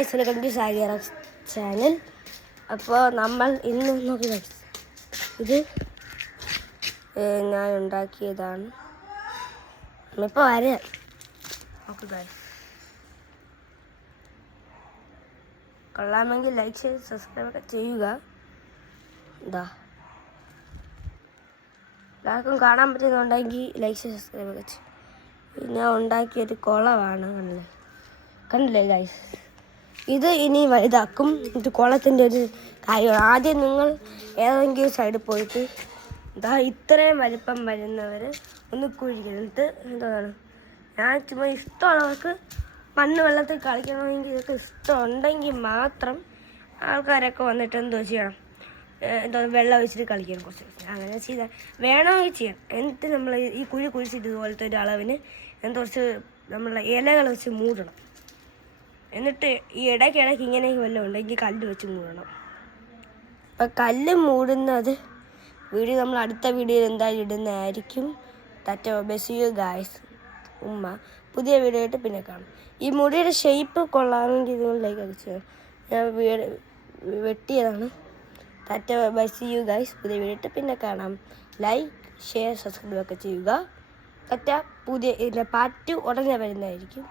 Guys, welcome to സാഗിറ channel. അപ്പോൾ നമ്മൾ ഇന്ന് നോക്കി ഇത് ഞാൻ ഉണ്ടാക്കിയതാണ്. ഇപ്പോൾ വരാം. ഓക്കെ ഗായ്സ്, കൊള്ളാമെങ്കിൽ ലൈക്ക് ചെയ്ത് സബ്സ്ക്രൈബ് ഒക്കെ ചെയ്യുക. എന്താ എല്ലാവർക്കും കാണാൻ പറ്റുന്നുണ്ടെങ്കിൽ ലൈക്ക് ചെയ്ത് സബ്സ്ക്രൈബ് ഒക്കെ ചെയ്യും. ഞാൻ ഉണ്ടാക്കിയൊരു കുളമാണ്, കണ്ടില്ലേ ഗൈസ്. ഇത് ഇനി വലുതാക്കും. ഇത് കുളത്തിൻ്റെ ഒരു കാര്യമാണ്. ആദ്യം നിങ്ങൾ ഏതെങ്കിലും സൈഡിൽ പോയിട്ട് ഇത്രയും വലിപ്പം വരുന്നവർ ഒന്ന് കുഴിക്കരുത്. എന്താണ്, ഞാൻ ചുമ്മാ ഇഷ്ടമുള്ളവർക്ക് മണ്ണ് വെള്ളത്തിൽ കളിക്കണമെങ്കിൽ ഇതൊക്കെ ഇഷ്ടമുണ്ടെങ്കിൽ മാത്രം ആൾക്കാരൊക്കെ വന്നിട്ട് എന്തോ ചെയ്യണം, വെള്ളം ഒഴിച്ചിട്ട് കളിക്കണം. കുറച്ച് അങ്ങനെ ചെയ്താൽ വേണമെങ്കിൽ ചെയ്യാം. എന്നിട്ട് നമ്മൾ ഈ കുഴിച്ചിട്ട് ഇതുപോലത്തെ ഒരു അളവിന് കുറച്ച് നമ്മളെ ഇലകൾ വെച്ച് മൂടണം. എന്നിട്ട് ഈ ഇടയ്ക്കിടയ്ക്ക് ഇങ്ങനെയൊക്കെ വല്ലതും ഉണ്ടെങ്കിൽ കല്ല് വെച്ച് മൂടണം. അപ്പം കല്ല് മൂടുന്നത് വീഡിയോ നമ്മൾ അടുത്ത വീഡിയോയിൽ എന്തായാലും ഇടുന്നതായിരിക്കും. ബെസ് യു ഗായ്സ്. പുതിയ വീഡിയോ ആയിട്ട് പിന്നെ കാണാം. ഈ മുടിയുടെ ഷേപ്പ് കൊള്ളാമെങ്കിൽ ഇതുകൊണ്ടിലേക്ക് അടിച്ചു ഞാൻ വെട്ടിയതാണ്. ബെസ് യു ഗായ്സ്. പുതിയ വീഡിയോ ആയിട്ട് പിന്നെ കാണാം. ലൈക്ക്, ഷെയർ, സബ്സ്ക്രൈബ് ഒക്കെ ചെയ്യുക. പുതിയ പാർട്ട് ഉടനെ വരുന്നതായിരിക്കും.